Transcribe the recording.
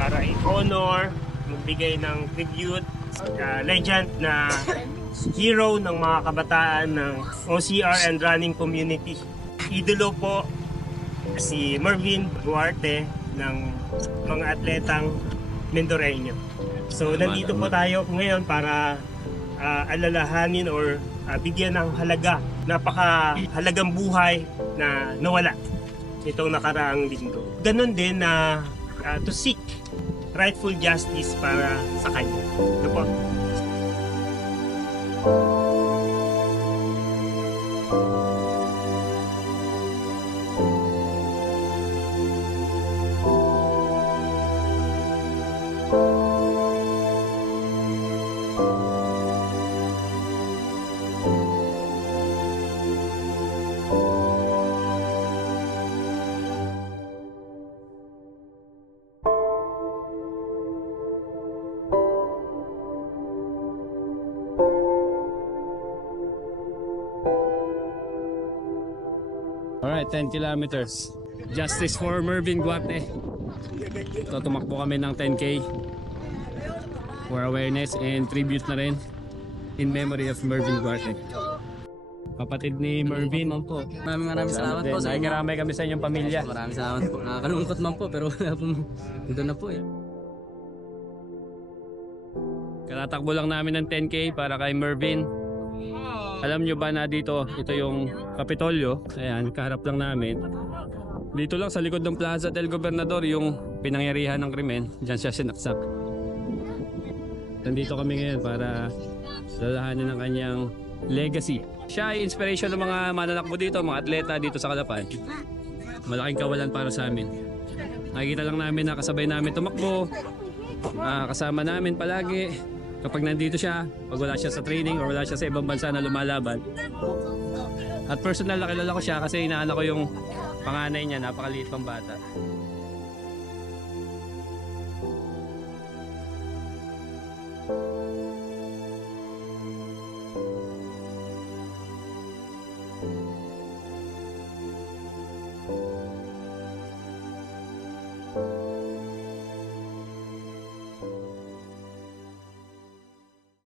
Para i-honor, magbigay ng tribute sa legend na hero ng mga kabataan ng OCR and running community. Idolo po si Mervin Duarte ng mga atletang Mendoreño. So nandito po tayo ngayon para alalahanin or bigyan ng halaga, napakahalagang buhay na nawala itong nakaraang linggo. Ganon din na to seek rightful justice para sa kanya. Ito po. Alright, 10 kilometers. Justice for Mervin Duarte. So, tumakbo kami ng 10K for awareness and tribute na rin in memory of Mervin Duarte. Kapatid ni Mervin. Maraming salamat po sa inyo. Nakikiramay kami sa inyong pamilya. Maraming salamat po. Nakakalungkot man po pero ito na po eh. Katatakbo lang namin ng 10K para kay Mervin. Alam nyo ba na dito, ito yung Kapitolyo. Ayan, kaharap lang namin. Dito lang sa likod ng Plaza del Gobernador yung pinangyarihan ng krimen. Diyan siya sinaksak. Nandito kami ngayon para lalahanin ng kanyang legacy. Siya ay inspiration ng mga mananakbo dito, mga atleta dito sa Calapan. Malaking kawalan para sa amin. Nakikita lang namin na kasabay namin tumakbo. Kasama namin palagi. Kapag nandito siya, pag wala siya sa training or wala siya sa ibang bansa na lumalaban. At personal, nakilala ko siya kasi inaanak ko yung panganay niya, napakaliit pang bata.